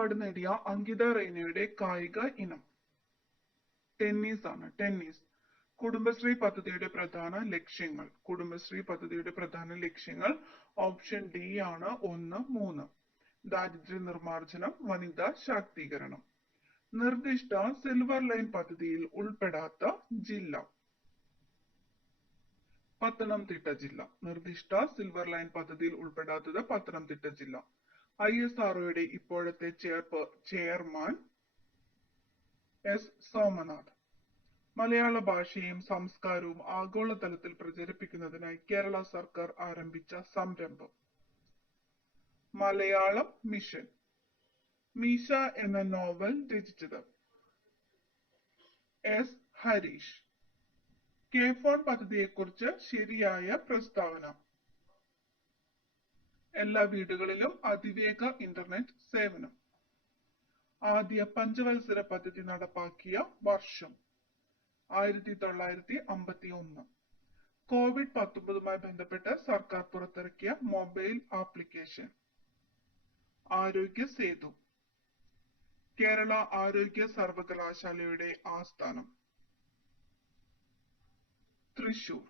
Award നേടിയ അങ്കിത റെയ്നയുടെ കായിക ഇനം. ടെന്നീസ് ആണ്. ടെന്നീസ് കുടുംബശ്രീ പദ്ധതിയുടെ പ്രധാന ലക്ഷ്യങ്ങൾ. കുടുംബശ്രീ പദ്ധതിയുടെ പ്രധാന ലക്ഷ്യങ്ങൾ ഓപ്ഷൻ ഡി ആണ് ഒന്ന് മൂന്ന്. ദാരിദ്ര്യ നിർമ്മാർജനം വനിതാ ശാക്തീകരണം. നിർദ്ദിഷ്ട സിൽവർ ലൈൻ പദ്ധതിയിൽ ഉൾപ്പെടാത്ത ജില്ല. പത്തനംതിട്ട ജില്ല. നിർദ്ദിഷ്ട സിൽവർ ലൈൻ പദ്ധതിയിൽ ഉൾപ്പെടാത്തത് പത്തനംതിട്ട ജില്ല. ഐ എസ് ആർഒയുടെ ഇപ്പോഴത്തെ ചെയർമാൻ എസ് സോമനാഥ്. മലയാള ഭാഷയും സംസ്കാരവും ആഗോളതലത്തിൽ പ്രചരിപ്പിക്കുന്നതിനായി കേരള സർക്കാർ ആരംഭിച്ച സംരംഭം. മലയാളം മിഷൻ. മീശ എന്ന നോവൽ രചിച്ചത് എസ് ഹരീഷ്. കെ ഫോൺ പദ്ധതിയെക്കുറിച്ച് ശരിയായ പ്രസ്താവന. എല്ലാ വീടുകളിലും അതിവേഗ internet സേവനം. ആദ്യ പഞ്ചവത്സര പദ്ധതി നടപ്പാക്കിയ വർഷം ആയിരത്തി തൊള്ളായിരത്തി അമ്പത്തി ഒന്ന് covid പത്തൊമ്പതുമായി ബന്ധപ്പെട്ട് സർക്കാർ പുറത്തിറക്കിയ mobile application. ആരോഗ്യ സേതു കേരള ആരോഗ്യ സർവകലാശാലയുടെ ആസ്ഥാനം. തൃശൂർ.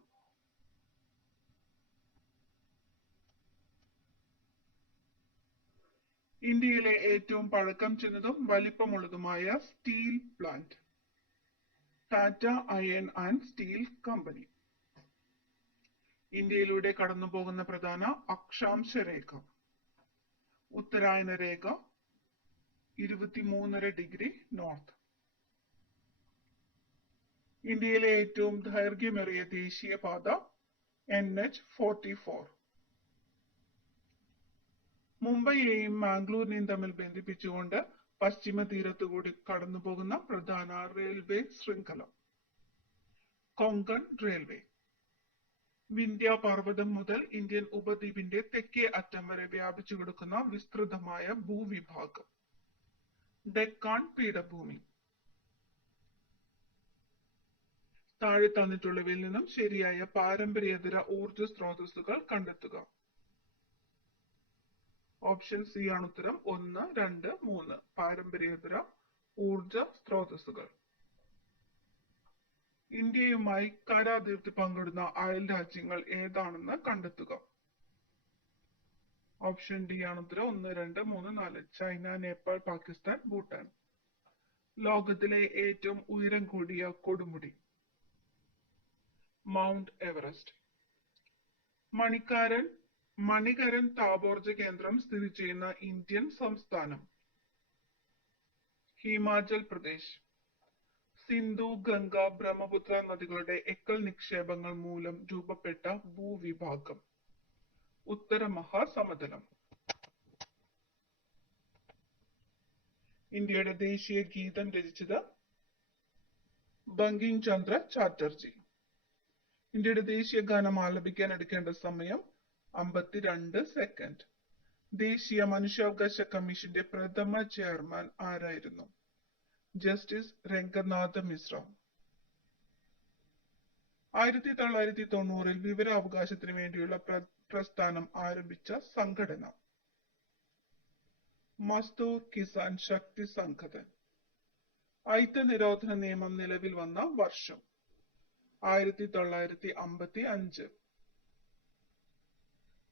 ഇന്ത്യയിലെ ഏറ്റവും പഴക്കം ചെന്നതും വലിപ്പമുള്ളതുമായ steel plant Tata iron and steel company. ഇന്ത്യയിലൂടെ കടന്നുപോകുന്ന പ്രധാന അക്ഷാംശ രേഖ. ഉത്തരായന രേഖ ഇരുപത്തിമൂന്നര degree north ഇന്ത്യയിലെ ഏറ്റവും ദൈർഘ്യമേറിയ ദേശീയപാത പാത എച്ച് ഫോർട്ടി ഫോർ മുംബൈയെയും മാംഗ്ലൂരിനെയും തമ്മിൽ ബന്ധിപ്പിച്ചുകൊണ്ട് പശ്ചിമ തീരത്തുകൂടി കടന്നുപോകുന്ന പ്രധാന railway ശൃംഖല. കൊങ്കൺ railway വിന്ധ്യ പർവതം മുതൽ ഇന്ത്യൻ ഉപദ്വീപിന്റെ തെക്കേ അറ്റം വരെ വ്യാപിച്ചു കിടക്കുന്ന വിസ്തൃതമായ ഭൂവിഭാഗം. ഡെക്കാൻ പീഠഭൂമി. താഴെ തന്നിട്ടുള്ളവയിൽ നിന്നും ശരിയായ പാരമ്പര്യേതര ഊർജ സ്രോതസ്സുകൾ കണ്ടെത്തുക. ഓപ്ഷൻ c ആണ് ഉത്തരം. ഒന്ന് രണ്ട് മൂന്ന്. പാരമ്പര്യേതര ഊർജ സ്രോതസ്സുകൾ. ഇന്ത്യയുമായി കരാതിർത്തി പങ്കിടുന്ന അയൽ രാജ്യങ്ങൾ ഏതാണെന്ന് കണ്ടെത്തുക. option d ആണ് ഉത്തരം. ഒന്ന് രണ്ട് മൂന്ന് നാല്. ചൈന നേപ്പാൾ പാകിസ്ഥാൻ ഭൂട്ടാൻ. ലോകത്തിലെ ഏറ്റവും ഉയരം കൂടിയ കൊടുമുടി. Mount Everest. മണിക്കാരൻ മണികരൻ താപോർജ കേന്ദ്രം സ്ഥിതി ചെയ്യുന്ന ഇന്ത്യൻ സംസ്ഥാനം. ഹിമാചൽ പ്രദേശ്. സിന്ധു ഗംഗ ബ്രഹ്മപുത്ര നദികളുടെ എക്കൽ നിക്ഷേപങ്ങൾ മൂലം രൂപപ്പെട്ട ഭൂവിഭാഗം. ഉത്തര മഹാസമതലം. ഇന്ത്യയുടെ ദേശീയ ഗീതം രചിച്ചത് ബങ്കിം ചന്ദ്ര ചാറ്റർജി. ഇന്ത്യയുടെ ദേശീയ ഗാനം ആലപിക്കാൻ എടുക്കേണ്ട സമയം അമ്പത്തിരണ്ട് second. ദേശീയ മനുഷ്യാവകാശ commission ന്റെ പ്രഥമ chairman ആരായിരുന്നു? justice രംഗനാഥ മിശ്ര. ആയിരത്തി തൊള്ളായിരത്തി തൊണ്ണൂറിൽ വിവരാവകാശത്തിന് വേണ്ടിയുള്ള പ്ര പ്രസ്ഥാനം ആരംഭിച്ച സംഘടന. മസ്ദൂർ കിസാൻ ശക്തി സംഘടൻ. അയിത്ത നിരോധന നിയമം നിലവിൽ വന്ന വർഷം. ആയിരത്തി തൊള്ളായിരത്തി അമ്പത്തി അഞ്ച്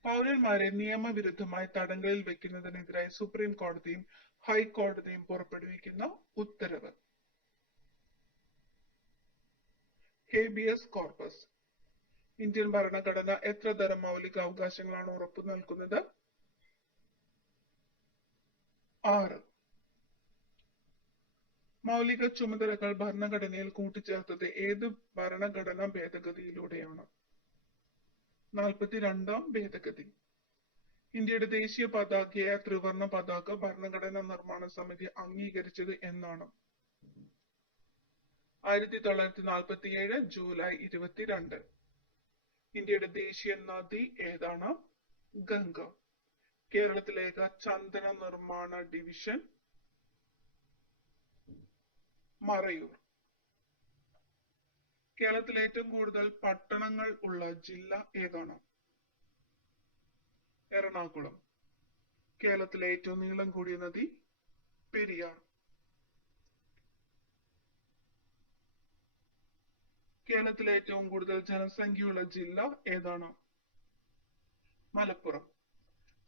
പൗരന്മാരെ നിയമവിരുദ്ധമായി തടങ്കലിൽ വെക്കുന്നതിനെതിരായി സുപ്രീം കോടതിയും ഹൈക്കോടതിയും പുറപ്പെടുവിക്കുന്ന ഉത്തരവ്. ഹേബിയസ് കോർപ്പസ് ഇന്ത്യൻ ഭരണഘടന എത്ര തരം മൗലിക അവകാശങ്ങളാണ് ഉറപ്പു നൽകുന്നത്? ആറ്. മൗലിക ചുമതലകൾ ഭരണഘടനയിൽ കൂട്ടിച്ചേർത്തത് ഏത് ഭരണഘടനാ ഭേദഗതിയിലൂടെയാണ്? നാൽപ്പത്തിരണ്ടാം ഭേദഗതി. ഇന്ത്യയുടെ ദേശീയ പതാകയായ ത്രിവർണ പതാക ഭരണഘടനാ നിർമ്മാണ സമിതി അംഗീകരിച്ചത് എന്നാണ്. ആയിരത്തി തൊള്ളായിരത്തി നാൽപ്പത്തി ഏഴ് ജൂലൈ ഇരുപത്തിരണ്ട്. ഇന്ത്യയുടെ ദേശീയ നദി ഏതാണ്? ഗംഗ. കേരളത്തിലേക്ക് ചന്ദന നിർമ്മാണ ഡിവിഷൻ മറയൂർ. കേരളത്തിൽ ഏറ്റവും കൂടുതൽ പട്ടണങ്ങൾ ഉള്ള ജില്ല ഏതാണ്? എറണാകുളം. കേരളത്തിലെ ഏറ്റവും നീളം കൂടിയ നദി പെരിയാർ. കേരളത്തിലെ ഏറ്റവും കൂടുതൽ ജനസംഖ്യയുള്ള ജില്ല ഏതാണ്? മലപ്പുറം.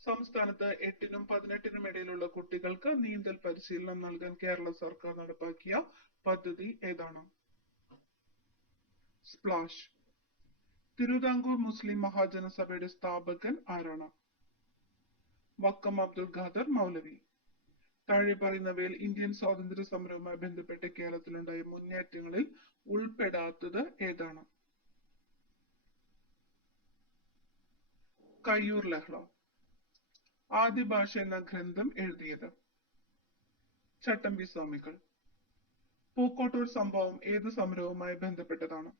സംസ്ഥാനത്ത് എട്ടിനും പതിനെട്ടിനും ഇടയിലുള്ള കുട്ടികൾക്ക് നീന്തൽ പരിശീലനം നൽകാൻ കേരള സർക്കാർ നടപ്പാക്കിയ പദ്ധതി ഏതാണ്? സ്പ്ലാഷ് തിരുവിതാംകൂർ മുസ്ലിം മഹാജനസഭയുടെ സ്ഥാപകൻ ആരാണ്? വക്കം അബ്ദുൽ ഖാദർ മൗലവി. താഴെ പറയുന്നവയിൽ ഇന്ത്യൻ സ്വാതന്ത്ര്യ സമരവുമായി ബന്ധപ്പെട്ട് കേരളത്തിലുണ്ടായ മുന്നേറ്റങ്ങളിൽ ഉൾപ്പെടാത്തത് ഏതാണ്? കയ്യൂർ ലഹള. ആദ്യ ഭാഷ എന്ന ഗ്രന്ഥം എഴുതിയത്. ചട്ടമ്പി സ്വാമികൾ. പൂക്കോട്ടൂർ സംഭവം ഏത് സമരവുമായി ബന്ധപ്പെട്ടതാണ്?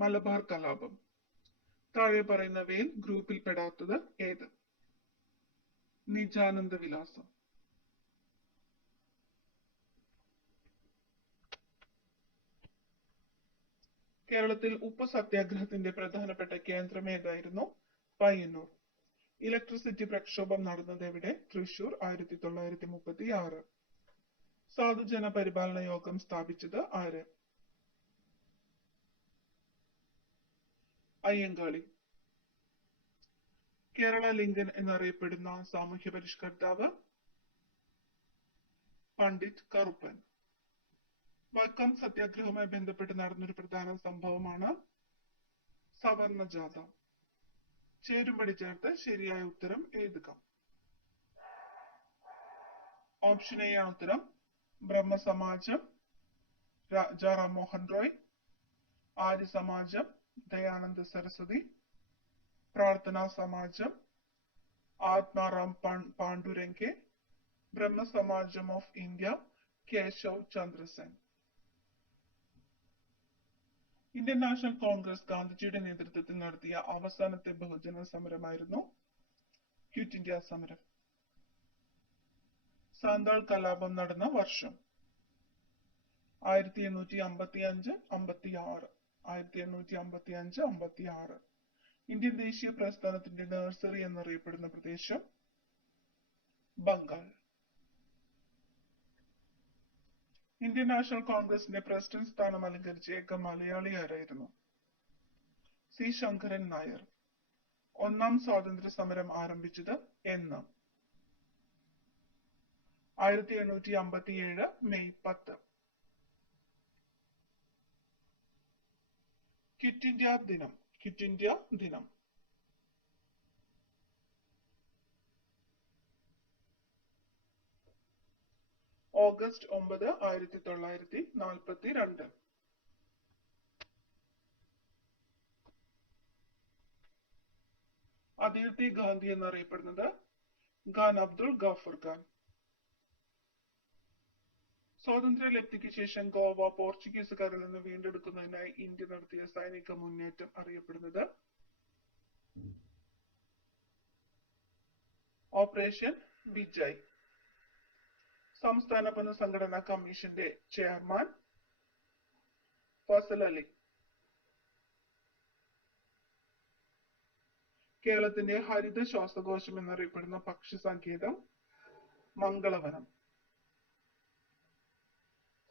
മലബാർ കലാപം. താഴെ പറയുന്നവയിൽ ഗ്രൂപ്പിൽ പെടാത്തത് ഏത്? നിജാനന്ദ വിലാസം. കേരളത്തിൽ ഉപ്പ് സത്യാഗ്രഹത്തിന്റെ പ്രധാനപ്പെട്ട കേന്ദ്രം ഏതായിരുന്നു? പയ്യന്നൂർ. ഇലക്ട്രിസിറ്റി പ്രക്ഷോഭം നടന്നത് എവിടെ? തൃശൂർ ആയിരത്തി തൊള്ളായിരത്തി മുപ്പത്തി ആറ് സാധുജന പരിപാലന യോഗം സ്ഥാപിച്ചത് ആര്? അയ്യങ്കാളി. കേരള ലിങ്കൻ എന്നറിയപ്പെടുന്ന സാമൂഹ്യ പരിഷ്കർത്താവ് പണ്ഡിറ്റ് കറുപ്പൻ. വക്കം സത്യാഗ്രഹവുമായി ബന്ധപ്പെട്ട് നടന്നൊരു പ്രധാന സംഭവമാണ് സവർണ ജാഥ ചേരുംപടി ചേർത്ത് ശരിയായ ഉത്തരം എഴുതുക. ഓപ്ഷൻ എ ആണ് ഉത്തരം ബ്രഹ്മസമാജം രാജാറാം മോഹൻ റോയ് ആര്യ സമാജം ദയാനന്ദ സരസ്വതി പ്രാർത്ഥനാ സമാജം Atmaram Pandurang Brahmo Samaj of India Keshav Chandrasen. Indian National Congress ഗാന്ധിജിയുടെ നേതൃത്വത്തിൽ നടത്തിയ അവസാനത്തെ ബഹുജന സമരമായിരുന്നു ക്വിറ്റ് ഇന്ത്യ സമരം. സാന്താൾ കലാപം നടന്ന വർഷം ആയിരത്തി എണ്ണൂറ്റി അമ്പത്തി അഞ്ച് അമ്പത്തി ആറ് ആയിരത്തി എണ്ണൂറ്റി അമ്പത്തി അഞ്ച് അമ്പത്തി ആറ് ഇന്ത്യൻ ദേശീയ പ്രസ്ഥാനത്തിന്റെ nursery എന്നറിയപ്പെടുന്ന പ്രദേശം ബംഗാൾ. indian national congress ന്റെ president സ്ഥാനം അലങ്കരിച്ച ഏക മലയാളി ആരായിരുന്നു? സി. ശങ്കരൻ നായർ. ഒന്നാം സ്വാതന്ത്ര്യ സമരം ആരംഭിച്ചത് എന്ന്. ആയിരത്തി എണ്ണൂറ്റി അമ്പത്തി ഏഴ് മെയ് പത്ത്. ക്വിറ്റ് ഇന്ത്യ ദിനം ക്വിറ്റ് ഇന്ത്യ ദിനം. ഓഗസ്റ്റ് ഒമ്പത് ആയിരത്തി തൊള്ളായിരത്തി നാൽപ്പത്തി രണ്ട് ഗാന്ധി ഗാഫർ സ്വാതന്ത്ര്യ ലബ്ധിക്ക് ശേഷം ഗോവ പോർച്ചുഗീസുകാരിൽ നിന്ന് വീണ്ടെടുക്കുന്നതിനായി ഇന്ത്യ നടത്തിയ സൈനിക മുന്നേറ്റം അറിയപ്പെടുന്നത്. ഓപ്പറേഷൻ വിജയ്. സംസ്ഥാന പുനഃസംഘടനാ കമ്മീഷന്റെ ചെയർമാൻ ഫസൽ അലി. കേരളത്തിന്റെ ഹരിത ശ്വാസകോശം എന്നറിയപ്പെടുന്ന പക്ഷി സങ്കേതം മംഗളവനം.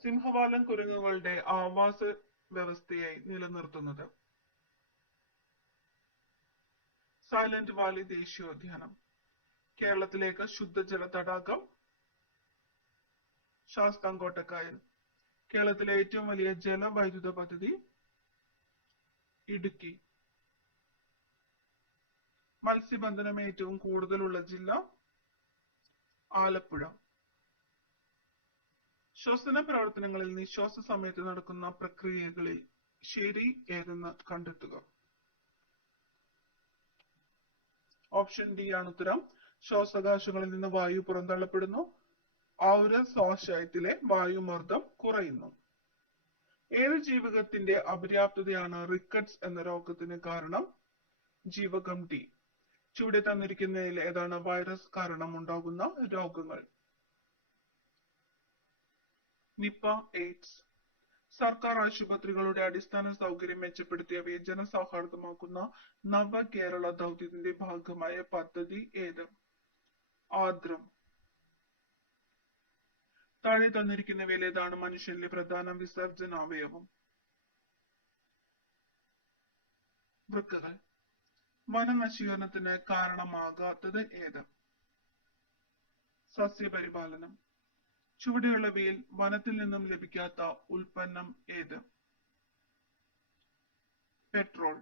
സിംഹവാലൻ കുരങ്ങുകളുടെ ആവാസ വ്യവസ്ഥയെ നിലനിർത്തുന്നത്. സൈലന്റ് വാലി ദേശീയോദ്യാനം. കേരളത്തിലേക്ക് ശുദ്ധജല തടാകം. ശാസ്താംകോട്ടക്കായൽ കേരളത്തിലെ ഏറ്റവും വലിയ ജലവൈദ്യുത പദ്ധതി ഇടുക്കി. മത്സ്യബന്ധനം ഏറ്റവും കൂടുതലുള്ള ജില്ല ആലപ്പുഴ. ശ്വസന പ്രവർത്തനങ്ങളിൽ നിശ്വാസ സമയത്ത് നടക്കുന്ന പ്രക്രിയകളിൽ ശരി ഏതെന്ന് കണ്ടെത്തുക. ഓപ്ഷൻ ഡി ആണ് ഉത്തരം. ശ്വാസകോശങ്ങളിൽ നിന്ന് വായു പുറന്തള്ളപ്പെടുന്നു. ഔര സ്വാശയത്തിലെ വായുമർദ്ദം കുറയുന്നു. ഏത് ജീവകത്തിന്റെ അപര്യാപ്തതയാണ് റിക്കറ്റ്സ് എന്ന രോഗത്തിന് കാരണം? ജീവകം ഡി. ചുവടെ തന്നിരിക്കുന്നതിൽ ഏതാണ് വൈറസ് കാരണം ഉണ്ടാകുന്ന രോഗങ്ങൾ? നിപ്പ എയ്ഡ്സ്. സർക്കാർ ആശുപത്രികളുടെ അടിസ്ഥാന സൗകര്യം മെച്ചപ്പെടുത്തിയവയെ ജനസൗഹാർദ്ദമാക്കുന്ന നവകേരള ദൗത്യത്തിന്റെ ഭാഗമായ പദ്ധതി ഏത്? ആർദ്രം. താഴെ തന്നിരിക്കുന്നവയിൽ ഏതാണ്? മനുഷ്യനിലെ പ്രധാന വിസർജനാവയവം വൃക്കകൾ. വനനശീകരണത്തിന് കാരണമാകാത്തത് ഏത്? സസ്യപരിപാലനം. ചുവടെയുള്ളവയിൽ വനത്തിൽ നിന്നും ലഭിക്കാത്ത ഉൽപ്പന്നം ഏത്? petrol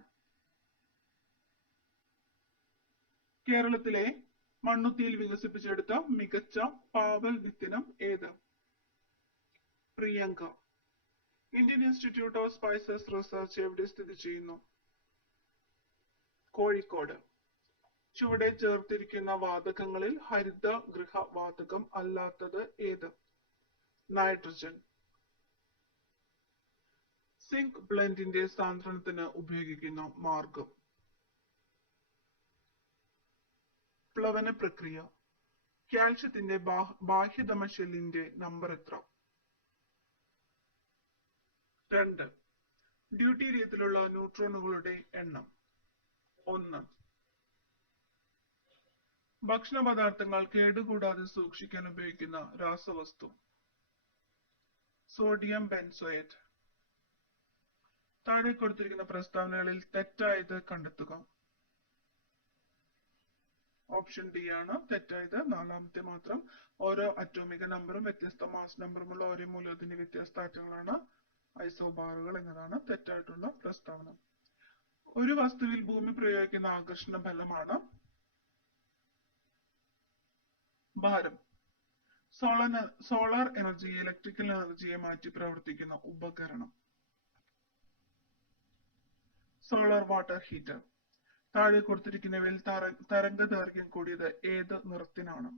കേരളത്തിലെ മണ്ണുത്തിയിൽ വികസിപ്പിച്ചെടുത്ത മികച്ച പാവൽ വിത്തിനം ഏത്? Priyanka. Indian Institute of Spices Research എവിടെ സ്ഥിതി ചെയ്യുന്നു? കോഴിക്കോട്. ചുവടെ ചേർത്തിരിക്കുന്ന വാതകങ്ങളിൽ ഹരിത ഗൃഹ വാതകം അല്ലാത്തത് ഏത്? നൈട്രജൻ സിങ്ക് ബ്ലെൻഡിന്റെ സാന്ദ്രണത്തിന് ഉപയോഗിക്കുന്ന മാർഗം. പ്ലവന പ്രക്രിയ. കാൽഷ്യത്തിന്റെ ബാഹ്യതമ ഷെല്ലിന്റെ നമ്പർ എത്ര? രണ്ട്. ഡ്യൂട്ടീരിയത്തിലുള്ള ന്യൂട്രോണുകളുടെ എണ്ണം. ഒന്ന്. ഭക്ഷണ പദാർത്ഥങ്ങൾ കേടുകൂടാതെ സൂക്ഷിക്കാൻ ഉപയോഗിക്കുന്ന രാസവസ്തു. Sodium benzoate. താഴെ കൊടുത്തിരിക്കുന്ന പ്രസ്താവനകളിൽ തെറ്റായത് കണ്ടെത്തുക. option D ആണ്. തെറ്റായത്. നാലാമത്തെ മാത്രം. ഓരോ atomic number ഉം വ്യത്യസ്ത mass number ഉം ഉള്ള ഒരേ മൂലകത്തിന്റെ വ്യത്യസ്ത ആറ്റങ്ങളാണ് ഐസോബാറുകൾ എന്നതാണ് തെറ്റായിട്ടുള്ള പ്രസ്താവന. ഒരു വസ്തുവിൽ ഭൂമി പ്രയോഗിക്കുന്ന ആകർഷണ ബലമാണ് ഭാരം. സോളർ യെ electrical energy യെ മാറ്റി പ്രവർത്തിക്കുന്ന ഉപകരണം. solar water heater താഴെ കൊടുത്തിരിക്കുന്നവയിൽ തര തരംഗ ദൈർഘ്യം കൂടിയത് ഏത് നിറത്തിനാണ്?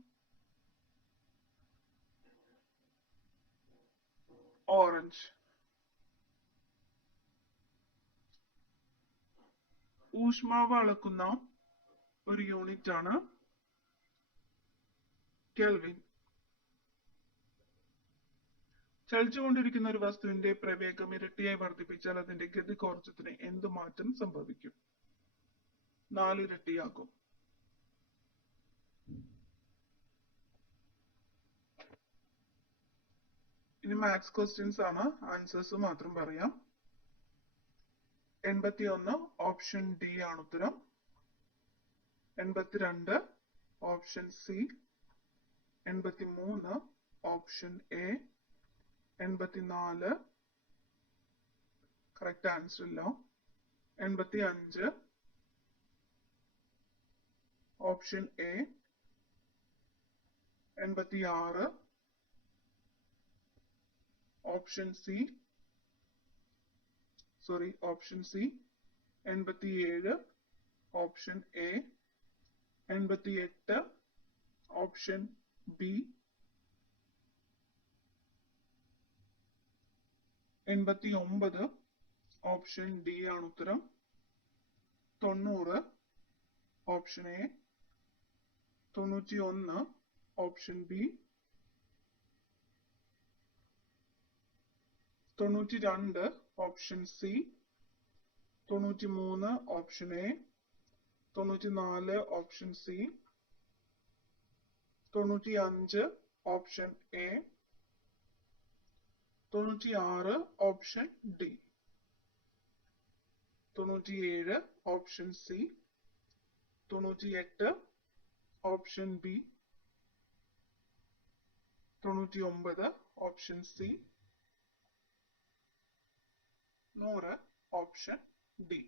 orange ഊഷ്മാവ് അളക്കുന്ന ഒരു യൂണിറ്റ് ആണ് കെൽവിൻ. ചലിച്ചുകൊണ്ടിരിക്കുന്ന ഒരു വസ്തുവിന്റെ പ്രവേഗം ഇരട്ടിയായി വർദ്ധിപ്പിച്ചാൽ അതിന്റെ ഗതികോർജത്തിന് എന്ത് മാറ്റം സംഭവിക്കും? നാലിരട്ടിയാകും ഇനി മാത്സ് ക്വസ്റ്റ്യൻസ് ആണ്. ആൻസേഴ്സ് മാത്രം പറയാം. എൺപത്തി ഒന്ന് ഓപ്ഷൻ ഡി ആണ് ഉത്തരം. എൺപത്തിരണ്ട് ഓപ്ഷൻ സി എൺപത്തി മൂന്ന് ഓപ്ഷൻ എ എൺപത്തിനാല് correct answer ഇല്ല എൺപത്തി അഞ്ച് a എ എൺപത്തി ആറ് sorry option c option option a option option b എൺപത്തി ഓപ്ഷൻ ഡി ആണ് ഉത്തരം. തൊണ്ണൂറ് ഓപ്ഷൻ എ. തൊണ്ണൂറ്റി ഒന്ന് ഓപ്ഷൻ ബി. തൊണ്ണൂറ്റി രണ്ട് ഓപ്ഷൻ സി. തൊണ്ണൂറ്റി മൂന്ന് ഓപ്ഷൻ എ. തൊണ്ണൂറ്റി നാല് ഓപ്ഷൻ സി. തൊണ്ണൂറ്റി അഞ്ച് ഓപ്ഷൻ എ. തൊണ്ണൂറ്റി ആറ് ഓപ്ഷൻ ഡി തൊണ്ണൂറ്റിയേഴ് ഓപ്ഷൻ സി തൊണ്ണൂറ്റിയെട്ട് ഓപ്ഷൻ ബി തൊണ്ണൂറ്റി ഒമ്പത് ഓപ്ഷൻ സി നൂറ് ഓപ്ഷൻ ഡി